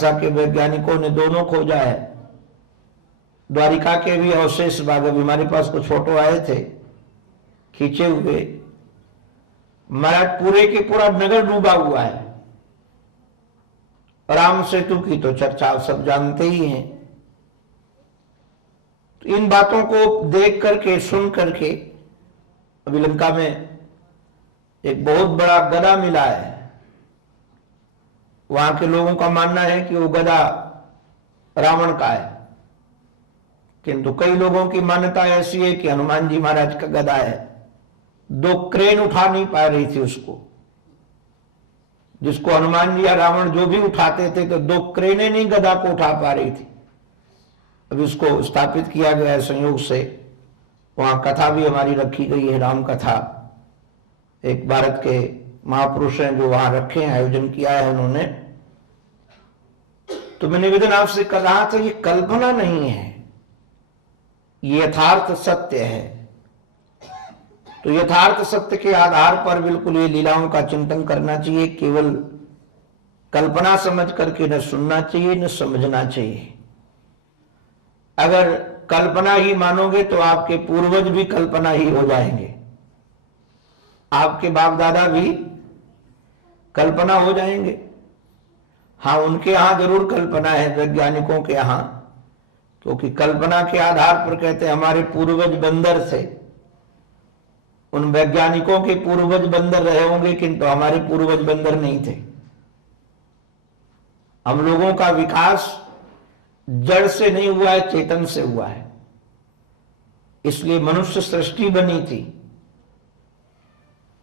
भाषा के वैज्ञानिकों ने दोनों खोजा है। द्वारिका के भी अवशेष भाग, अभी हमारे पास कुछ फोटो आए थे खींचे हुए। महाराज पूरे के पूरा नगर डूबा हुआ है। राम सेतु की तो चर्चा आप सब जानते ही हैं। तो इन बातों को देख करके सुन करके अभी लंका में एक बहुत बड़ा गदा मिला है। वहां के लोगों का मानना है कि वो गदा रावण का है, किंतु कई लोगों की मान्यता ऐसी है कि हनुमान जी महाराज का गदा है। दो क्रेन उठा नहीं पा रही थी उसको, जिसको हनुमान जी या रावण जो भी उठाते थे तो दो क्रेनें नहीं गदा को उठा पा रही थी। अब इसको स्थापित किया गया है संयोग से। वहां कथा भी हमारी रखी गई है, राम कथा। एक भारत के महापुरुष हैं जो वहां रखे हैं, आयोजन किया है उन्होंने। तो मैं निवेदन आपसे कर रहा था, ये कल्पना नहीं है, ये यथार्थ सत्य है। तो यथार्थ सत्य के आधार पर बिल्कुल ये लीलाओं का चिंतन करना चाहिए। केवल कल्पना समझ करके न सुनना चाहिए न समझना चाहिए। अगर कल्पना ही मानोगे तो आपके पूर्वज भी कल्पना ही हो जाएंगे, आपके बाप दादा भी कल्पना हो जाएंगे। हाँ, उनके यहां जरूर कल्पना है, वैज्ञानिकों के यहां, क्योंकि कल्पना के आधार पर कहते हैं हमारे पूर्वज बंदर थे। उन वैज्ञानिकों के पूर्वज बंदर रहे होंगे, किंतु हमारे पूर्वज बंदर नहीं थे। हम लोगों का विकास जड़ से नहीं हुआ है, चेतन से हुआ है। इसलिए मनुष्य सृष्टि बनी थी।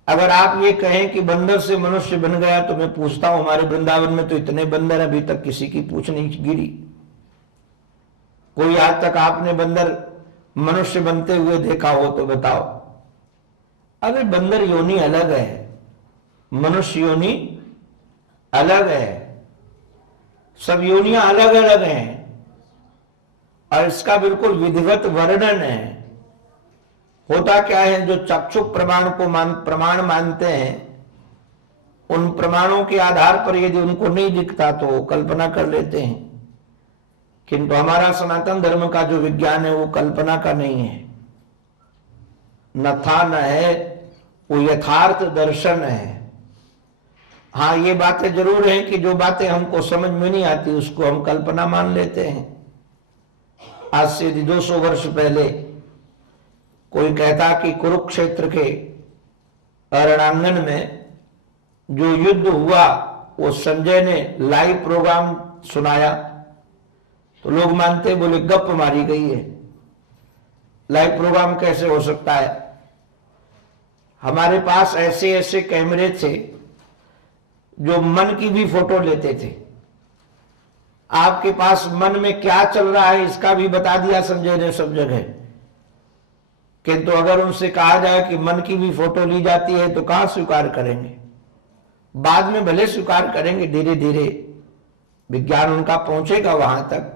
अगर आप ये कहें कि बंदर से मनुष्य बन गया, तो मैं पूछता हूं, हमारे वृंदावन में तो इतने बंदर अभी तक किसी की पूछ नहीं गिरी। कोई आज तक आपने बंदर मनुष्य बनते हुए देखा हो तो बताओ। अरे बंदर योनि अलग है, मनुष्य योनि अलग है, सब योनियां अलग अलग हैं और इसका बिल्कुल विधिवत वर्णन है। होता क्या है, जो चक्षुक प्रमाण को प्रमाण मानते हैं, उन प्रमाणों के आधार पर यदि उनको नहीं दिखता तो कल्पना कर लेते हैं। किंतु हमारा सनातन धर्म का जो विज्ञान है वो कल्पना का नहीं है, न था न है, वो यथार्थ दर्शन है। हाँ, ये बातें जरूर हैं कि जो बातें हमको समझ में नहीं आती उसको हम कल्पना मान लेते हैं। आज से 200 वर्ष पहले कोई कहता कि कुरुक्षेत्र के रणांगण में जो युद्ध हुआ वो संजय ने लाइव प्रोग्राम सुनाया, तो लोग मानते, बोले गप मारी गई है, लाइव प्रोग्राम कैसे हो सकता है। हमारे पास ऐसे ऐसे कैमरे थे जो मन की भी फोटो लेते थे। आपके पास मन में क्या चल रहा है इसका भी बता दिया संजय ने सब जगह। किंतु अगर उनसे कहा जाए कि मन की भी फोटो ली जाती है तो कहां स्वीकार करेंगे। बाद में भले स्वीकार करेंगे, धीरे धीरे विज्ञान उनका पहुंचेगा वहां तक।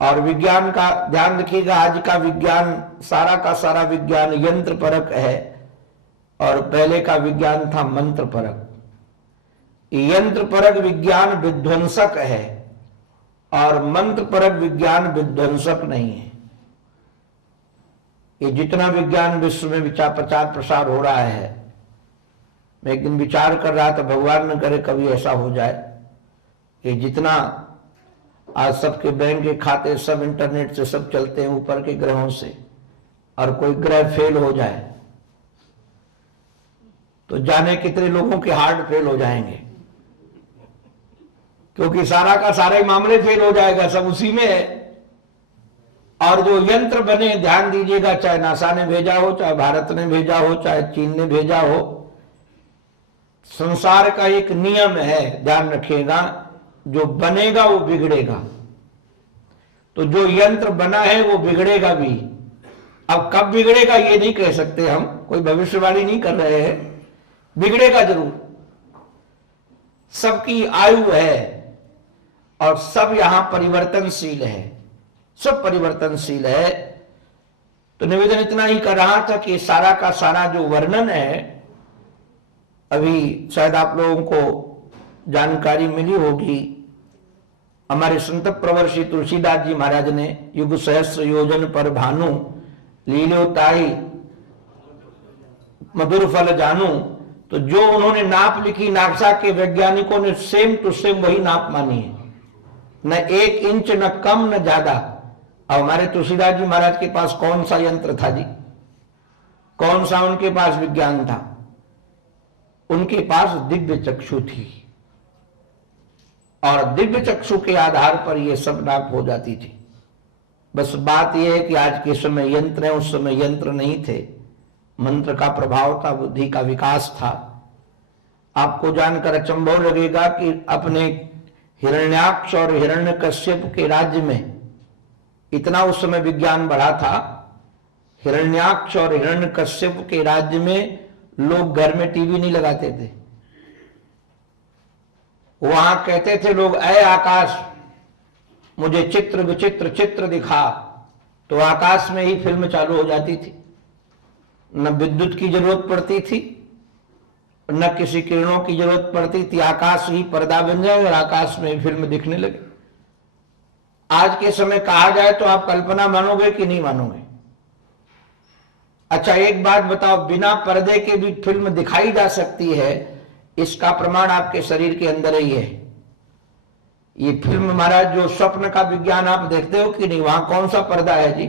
और विज्ञान का ध्यान रखिएगा, आज का विज्ञान सारा का सारा विज्ञान यंत्र परक है और पहले का विज्ञान था मंत्र परक। यंत्र परक विज्ञान विध्वंसक है और मंत्र परक विज्ञान विध्वंसक नहीं है। ये जितना विज्ञान विश्व में प्रचार प्रसार हो रहा है, मैं एक दिन विचार कर रहा था, भगवान न करे कभी ऐसा हो जाए, ये जितना आज सबके बैंक के खाते सब इंटरनेट से सब चलते हैं ऊपर के ग्रहों से, और कोई ग्रह फेल हो जाए तो जाने कितने लोगों के हार्ट फेल हो जाएंगे, क्योंकि सारा का सारा ही मामले फेल हो जाएगा, सब उसी में है। और जो यंत्र बने, ध्यान दीजिएगा, चाहे नासा ने भेजा हो, चाहे भारत ने भेजा हो, चाहे चीन ने भेजा हो, संसार का एक नियम है, ध्यान रखिएगा, जो बनेगा वो बिगड़ेगा। तो जो यंत्र बना है वो बिगड़ेगा भी। अब कब बिगड़ेगा ये नहीं कह सकते हम, कोई भविष्यवाणी नहीं कर रहे हैं, बिगड़ेगा जरूर। सबकी आयु है और सब यहां परिवर्तनशील है, सब परिवर्तनशील है। तो निवेदन इतना ही कर रहा था कि सारा का सारा जो वर्णन है, अभी शायद आप लोगों को जानकारी मिली होगी हमारे संत प्रवर श्री तुलसीदास जी महाराज ने युग सहस्र योजन पर भानु लीलो ताई मधुर फल जानू, तो जो उन्होंने नाप लिखी नासा के वैज्ञानिकों ने सेम टू सेम वही नाप मानी है, न 1 इंच न कम न ज्यादा। अब हमारे तुलसीदास जी महाराज के पास कौन सा यंत्र था जी, कौन सा उनके पास विज्ञान था? उनके पास दिव्य चक्षु थी, और दिव्य चक्षु के आधार पर यह सब नाप हो जाती थी। बस बात यह है कि आज के समय यंत्र है, उस समय यंत्र नहीं थे, मंत्र का प्रभाव था, बुद्धि का विकास था। आपको जानकर अचंभव लगेगा कि अपने हिरण्याक्ष और हिरण्यकश्यप के राज्य में इतना उस समय विज्ञान बढ़ा था। हिरण्याक्ष और हिरण्यकश्यप के राज्य में लोग घर में टीवी नहीं लगाते थे। वहां कहते थे लोग, ऐ आकाश मुझे चित्र विचित्र चित्र दिखा, तो आकाश में ही फिल्म चालू हो जाती थी। न विद्युत की जरूरत पड़ती थी, न किसी किरणों की जरूरत पड़ती थी, आकाश ही पर्दा बन जाए और आकाश में फिल्म दिखने लगे। आज के समय कहा जाए तो आप कल्पना मानोगे कि नहीं मानोगे? अच्छा एक बात बताओ, बिना पर्दे के भी फिल्म दिखाई जा सकती है, इसका प्रमाण आपके शरीर के अंदर ही है। ये फिल्म महाराज जो स्वप्न का विज्ञान आप देखते हो कि नहीं, वहां कौन सा पर्दा है जी,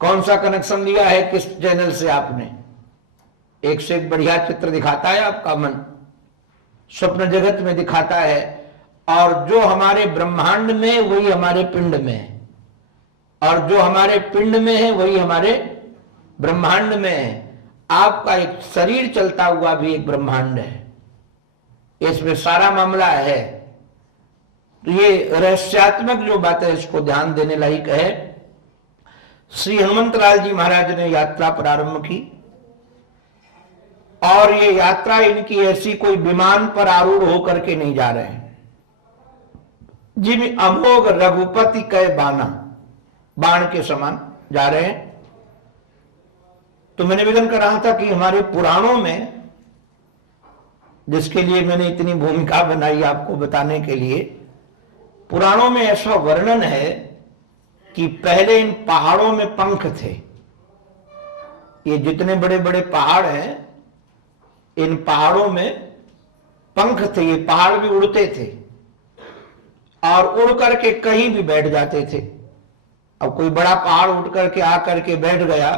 कौन सा कनेक्शन लिया है किस चैनल से आपने? एक से एक बढ़िया चित्र दिखाता है आपका मन, स्वप्न जगत में दिखाता है। और जो हमारे ब्रह्मांड में है वही हमारे पिंड में है, और जो हमारे पिंड में है वही हमारे ब्रह्मांड में है। आपका एक शरीर चलता हुआ भी एक ब्रह्मांड है, इसमें सारा मामला है। तो ये रहस्यात्मक जो बात है, इसको ध्यान देने लायक है। श्री हनुमंतलाल जी महाराज ने यात्रा प्रारंभ की, और ये यात्रा इनकी ऐसी कोई विमान पर आरूढ़ होकर के नहीं जा रहे हैं। जिम अमोघ रघुपति कै बाना, बाण के समान जा रहे हैं। तो मैंने निवेदन कर रहा था कि हमारे पुराणों में, जिसके लिए मैंने इतनी भूमिका बनाई आपको बताने के लिए, पुराणों में ऐसा वर्णन है कि पहले इन पहाड़ों में पंख थे। ये जितने बड़े बड़े पहाड़ हैं, इन पहाड़ों में पंख थे। ये पहाड़ भी उड़ते थे और उड़ करके कहीं भी बैठ जाते थे। अब कोई बड़ा पहाड़ उठ करके आकर के बैठ गया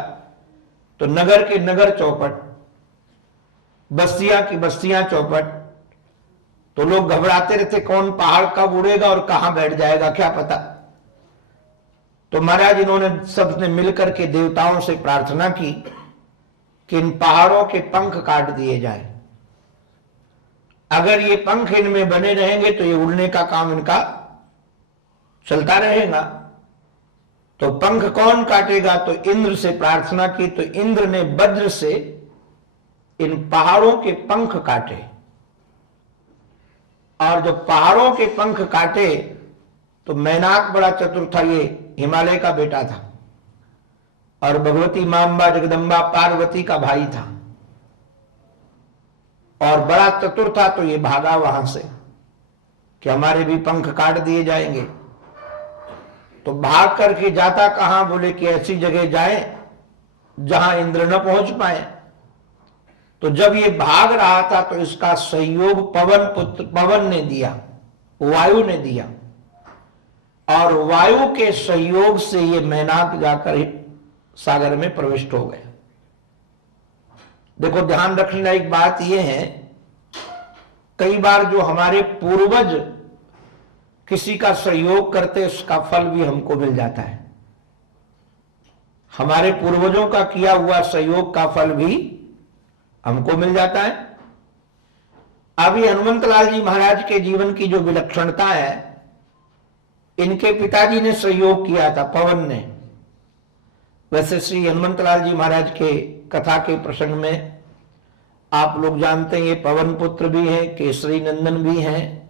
तो नगर के नगर चौपट, बस्तियां की बस्तियां चौपट, तो लोग घबराते रहते, कौन पहाड़ कब उड़ेगा और कहां बैठ जाएगा क्या पता। तो महाराज इन्होंने सबने मिलकर के देवताओं से प्रार्थना की कि इन पहाड़ों के पंख काट दिए जाए। अगर ये पंख इनमें बने रहेंगे तो ये उड़ने का काम इनका चलता रहेगा। तो पंख कौन काटेगा? तो इंद्र से प्रार्थना की, तो इंद्र ने वज्र से इन पहाड़ों के पंख काटे। और जब पहाड़ों के पंख काटे तो मैनाक बड़ा चतुर था, ये हिमालय का बेटा था, और भगवती मांबा जगदम्बा पार्वती का भाई था, और बड़ा चतुर था। तो ये भागा वहां से कि हमारे भी पंख काट दिए जाएंगे। तो भाग करके जाता कहां? बोले कि ऐसी जगह जाए जहां इंद्र न पहुंच पाए। तो जब ये भाग रहा था तो इसका सहयोग पवन ने दिया, वायु ने दिया, और वायु के सहयोग से ये मैनाक जाकर सागर में प्रविष्ट हो गए। देखो ध्यान रखने लायक बात यह है, कई बार जो हमारे पूर्वज किसी का सहयोग करते, उसका फल भी हमको मिल जाता है। हमारे पूर्वजों का किया हुआ सहयोग का फल भी हमको मिल जाता है। अभी हनुमंतलाल जी महाराज के जीवन की जो विलक्षणता है, इनके पिताजी ने सहयोग किया था, पवन ने। वैसे श्री हनुमंतलाल जी महाराज के कथा के प्रसंग में आप लोग जानते हैं, ये पवन पुत्र भी हैं, केसरी नंदन भी हैं,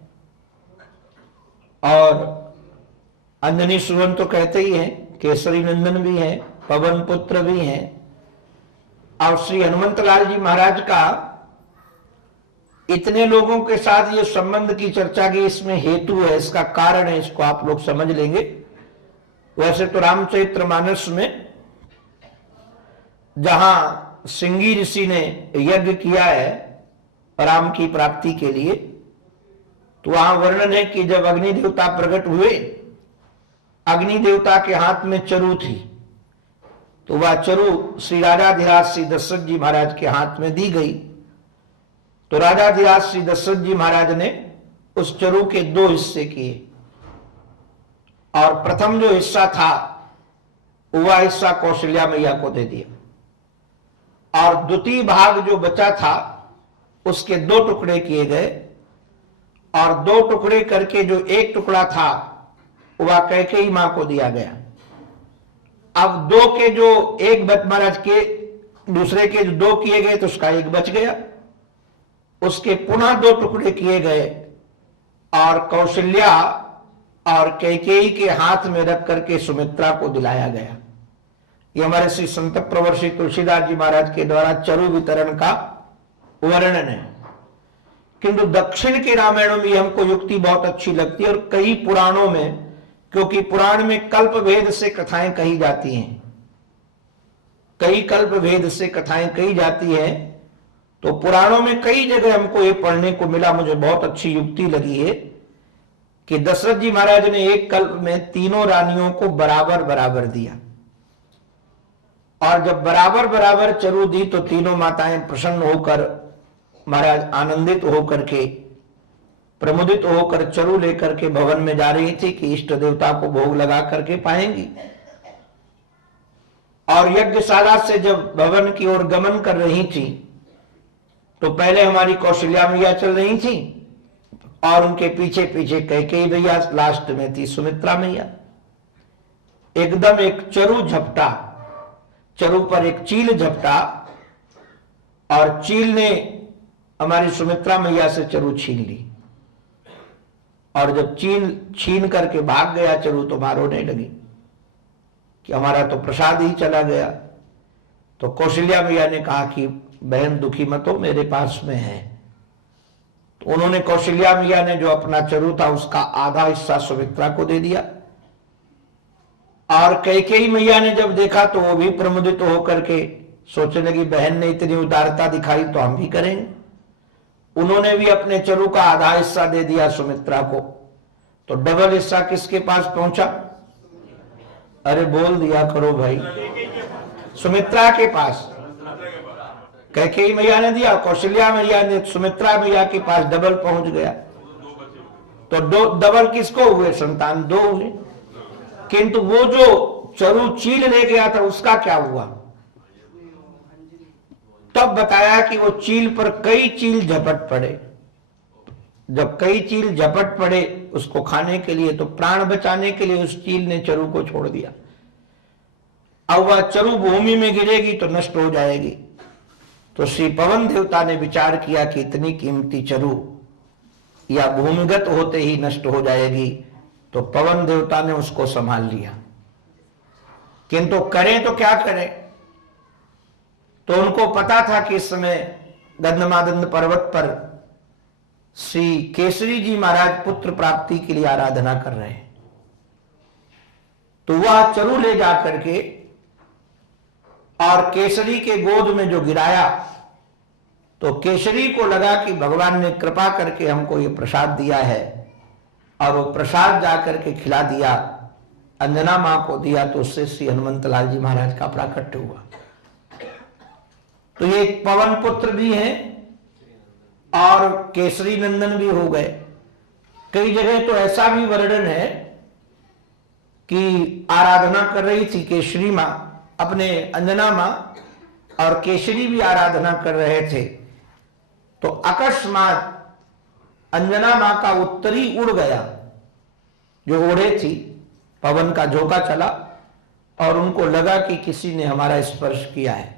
और अंजनी सुवन तो कहते ही हैं, केसरी नंदन भी हैं, पवन पुत्र भी हैं। और श्री हनुमंतलाल जी महाराज का इतने लोगों के साथ ये संबंध की चर्चा की, इसमें हेतु है, इसका कारण है, इसको आप लोग समझ लेंगे। वैसे तो रामचरितमानस में जहां सिंगी ऋषि ने यज्ञ किया है राम की प्राप्ति के लिए, तो वहां वर्णन है कि जब अग्नि देवता प्रकट हुए, अग्नि देवता के हाथ में चरु थी, तो वह चरु श्री राजाधिराज श्री दशरथ जी महाराज के हाथ में दी गई। तो राजाधिराज श्री दशरथ जी महाराज ने उस चरु के 2 हिस्से किए, और प्रथम जो हिस्सा था वह हिस्सा कौशल्या मैया को दे दिया, और द्वितीय भाग जो बचा था उसके 2 टुकड़े किए गए, और 2 टुकड़े करके जो एक टुकड़ा था वह कैकेयी मां को दिया गया। अब 2 के जो एक महाराज के दूसरे के जो 2 किए गए तो उसका 1 बच गया, उसके पुनः 2 टुकड़े किए गए और कौशल्या और कैकेयी के हाथ में रख करके सुमित्रा को दिलाया गया। ये हमारे श्री संत प्रवर श्री तुलसीदास जी महाराज के द्वारा चरु वितरण का वर्णन है। किंतु दक्षिण के रामायणों में हमको युक्ति बहुत अच्छी लगती है, और कई पुराणों में, क्योंकि पुराण में कल्प भेद से कथाएं कही जाती हैं, कई कल्प भेद से कथाएं कही जाती हैं, तो पुराणों में कई जगह हमको ये पढ़ने को मिला, मुझे बहुत अच्छी युक्ति लगी है कि दशरथ जी महाराज ने एक कल्प में तीनों रानियों को बराबर बराबर दिया, और जब बराबर बराबर चरु दी तो तीनों माताएं प्रसन्न होकर, महाराज आनंदित होकर के, प्रमुदित होकर चरु लेकर के भवन में जा रही थी कि इष्ट देवता को भोग लगा करके पाएंगी। और यज्ञशाला से जब भवन की ओर गमन कर रही थी तो पहले हमारी कौशल्या मैया चल रही थी, और उनके पीछे पीछे कैकेयी मैया, लास्ट में थी सुमित्रा मैया। एकदम एक चरु झपटा, चरु पर एक चील झपटा, और चील ने हमारी सुमित्रा मैया से चरु छीन ली, और जब चील छीन करके भाग गया चरु तो मां रोने लगी कि हमारा तो प्रसाद ही चला गया। तो कौशल्या मैया ने कहा कि बहन दुखी मत हो, मेरे पास में है। तो उन्होंने, कौशल्या मैया ने जो अपना चरु था उसका आधा हिस्सा सुमित्रा को दे दिया, और कैकेयी मैया ने जब देखा तो वो भी प्रमुदित होकर के सोचने लगी बहन ने इतनी उदारता दिखाई तो हम भी करेंगे। उन्होंने भी अपने चरु का आधा हिस्सा दे दिया सुमित्रा को। तो डबल हिस्सा किसके पास पहुंचा? अरे बोल दिया करो भाई, सुमित्रा के पास। कैकेयी मैया ने दिया, कौशल्या मैया ने, सुमित्रा मैया के पास डबल पहुंच गया। तो डबल किसको हुए? संतान 2 हुए। किंतु वो जो चरु चील ले गया था उसका क्या हुआ? तब बताया कि वो चील पर कई चील झपट पड़े। जब कई चील झपट पड़े उसको खाने के लिए, तो प्राण बचाने के लिए उस चील ने चरु को छोड़ दिया। अब वह चरु भूमि में गिरेगी तो नष्ट हो जाएगी। तो श्री पवन देवता ने विचार किया कि इतनी कीमती चरु या भूमिगत होते ही नष्ट हो जाएगी, तो पवन देवता ने उसको संभाल लिया। किंतु करें तो क्या करें? तो उनको पता था कि इस समय गंधमादंड पर्वत पर श्री केसरी जी महाराज पुत्र प्राप्ति के लिए आराधना कर रहे हैं। तो वह चरु ले जाकर के और केसरी के गोद में जो गिराया, तो केसरी को लगा कि भगवान ने कृपा करके हमको ये प्रसाद दिया है, और वो प्रसाद जाकर के खिला दिया, अंजना मां को दिया, तो उससे श्री हनुमंत लाल जी महाराज का प्राकट्य हुआ। तो ये पवन पुत्र भी हैं और केसरी नंदन भी हो गए। कई जगह तो ऐसा भी वर्णन है कि आराधना कर रही थी केसरी मां, अपने अंजना मां, और केसरी भी आराधना कर रहे थे। तो अकस्मात अंजना मां का उत्तरी उड़ गया, जो ओढ़े थी, पवन का झोंका चला और उनको लगा कि किसी ने हमारा स्पर्श किया है।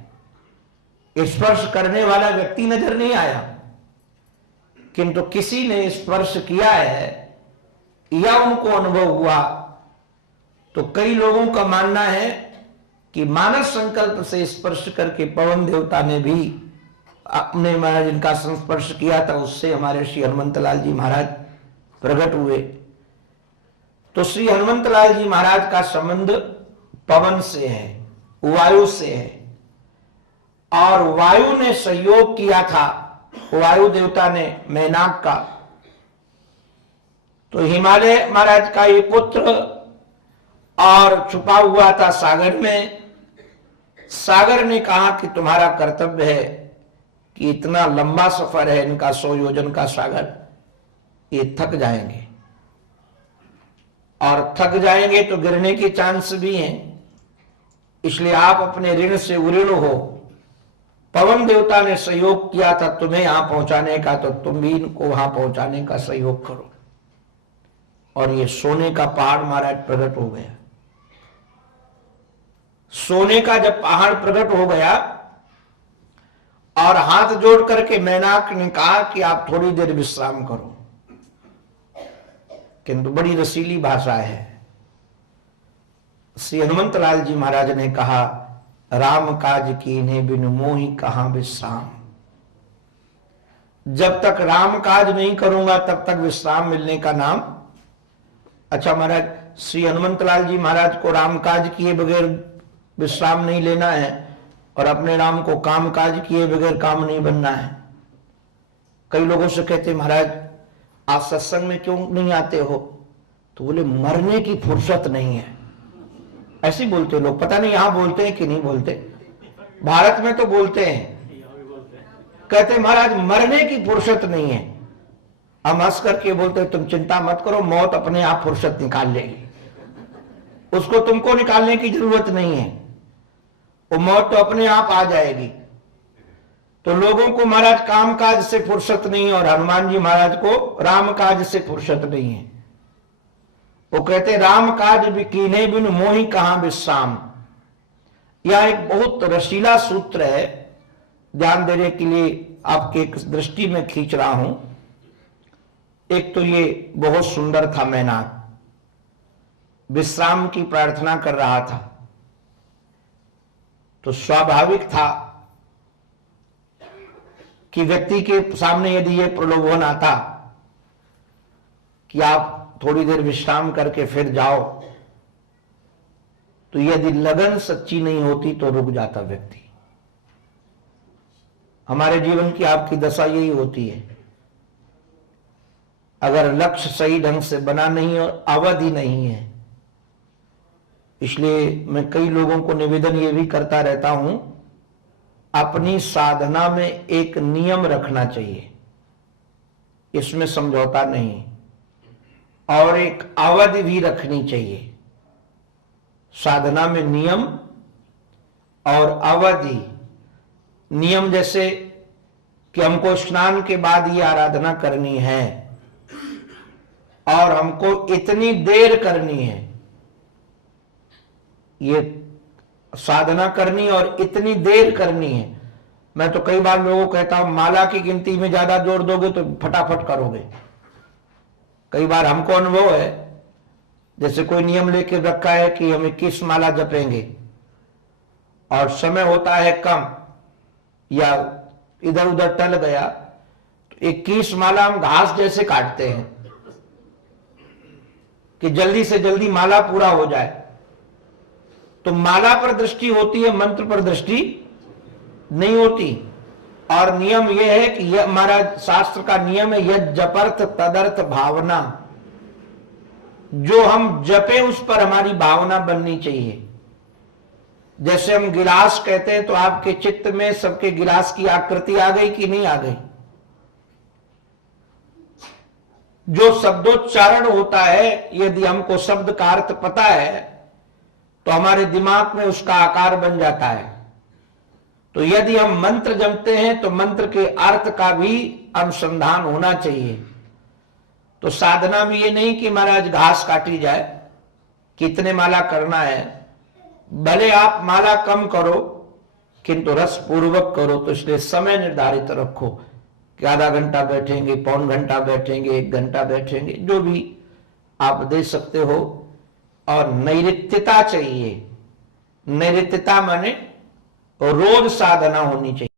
स्पर्श करने वाला व्यक्ति नजर नहीं आया, किंतु किसी ने स्पर्श किया है या उनको अनुभव हुआ। तो कई लोगों का मानना है कि मानस संकल्प से स्पर्श करके पवन देवता ने भी आपने महाराज इनका संस्पर्श किया था, उससे हमारे श्री हनुमंत लाल जी महाराज प्रकट हुए। तो श्री हनुमंत लाल जी महाराज का संबंध पवन से है, वायु से है, और वायु ने सहयोग किया था, वायु देवता ने मैनाक का। तो हिमालय महाराज का ये पुत्र और छुपा हुआ था सागर में। सागर ने कहा कि तुम्हारा कर्तव्य है कि इतना लंबा सफर है इनका, 100 योजन का सागर, ये थक जाएंगे, और थक जाएंगे तो गिरने के चांस भी हैं, इसलिए आप अपने ऋण से उऋण हो। पवन देवता ने सहयोग किया था तुम्हें यहां पहुंचाने का, तो तुम भी इनको वहां पहुंचाने का सहयोग करो। और ये सोने का पहाड़ महाराज प्रकट हो गया। सोने का जब पहाड़ प्रकट हो गया और हाथ जोड़ करके मैनाक ने कहा कि आप थोड़ी देर विश्राम करो, किंतु बड़ी रसीली भाषा है। श्री हनुमंत लाल जी महाराज ने कहा, राम काज कीन्हे बिनु मोहि कहां विश्राम। जब तक राम काज नहीं करूंगा तब तक विश्राम मिलने का नाम। अच्छा महाराज, श्री हनुमंत लाल जी महाराज को राम काज किए बगैर विश्राम नहीं लेना है, और अपने राम को काम काज किए बगैर काम नहीं बनना है। कई लोगों से कहते महाराज आप सत्संग में क्यों नहीं आते हो? तो बोले मरने की फुर्सत नहीं है। ऐसे बोलते लोग, पता नहीं यहां बोलते हैं कि नहीं बोलते, भारत में तो बोलते हैं। कहते महाराज मरने की फुर्सत नहीं है। हम हंस करके बोलते तुम चिंता मत करो, मौत अपने आप फुर्सत निकाल लेगी, उसको तुमको निकालने की जरूरत नहीं है, वो मौत तो अपने आप आ जाएगी। तो लोगों को महाराज काम काज से फुर्सत नहीं है, और हनुमान जी महाराज को राम काज से फुर्सत नहीं है। वो कहते राम काज भी कीन्हे बिनु मोहि कहां विश्राम। यह एक बहुत रसीला सूत्र है, ध्यान देने के लिए आपके एक दृष्टि में खींच रहा हूं। एक तो ये बहुत सुंदर था, मैनाक विश्राम की प्रार्थना कर रहा था, तो स्वाभाविक था कि व्यक्ति के सामने यदि यह प्रलोभन आता कि आप थोड़ी देर विश्राम करके फिर जाओ, तो यदि लगन सच्ची नहीं होती तो रुक जाता व्यक्ति। हमारे जीवन की आपकी दशा यही होती है, अगर लक्ष्य सही ढंग से बना नहीं और अवधि नहीं है। इसलिए मैं कई लोगों को निवेदन ये भी करता रहता हूं, अपनी साधना में एक नियम रखना चाहिए, इसमें समझौता नहीं, और एक अवधि भी रखनी चाहिए। साधना में नियम और अवधि। नियम जैसे कि हमको स्नान के बाद ये आराधना करनी है और हमको इतनी देर करनी है, ये साधना करनी और इतनी देर करनी है। मैं तो कई बार लोगों को कहता हूं माला की गिनती में ज्यादा जोर दोगे तो फटाफट करोगे। कई बार हमको अनुभव है, जैसे कोई नियम लेके रखा है कि हम 21 माला जपेंगे और समय होता है कम या इधर उधर टल गया, तो 21 माला हम घास जैसे काटते हैं कि जल्दी से जल्दी माला पूरा हो जाए। तो माला पर दृष्टि होती है, मंत्र पर दृष्टि नहीं होती। और नियम यह है कि यह हमारा शास्त्र का नियम है, यह जपर्थ तदर्थ भावना। जो हम जपे उस पर हमारी भावना बननी चाहिए। जैसे हम गिलास कहते हैं, तो आपके चित्त में सबके गिलास की आकृति आ गई कि नहीं आ गई? जो शब्दोच्चारण होता है, यदि हमको शब्द का अर्थ पता है तो हमारे दिमाग में उसका आकार बन जाता है। तो यदि हम मंत्र जपते हैं तो मंत्र के अर्थ का भी अनुसंधान होना चाहिए। तो साधना में ये नहीं कि महाराज घास काटी जाए, कितने माला करना है, भले आप माला कम करो किंतु रस पूर्वक करो। तो इसलिए समय निर्धारित रखो कि आधा घंटा बैठेंगे, पौन घंटा बैठेंगे, 1 घंटा बैठेंगे, जो भी आप दे सकते हो। और नैऋत्यता चाहिए। नैऋत्यता माने रोज साधना होनी चाहिए।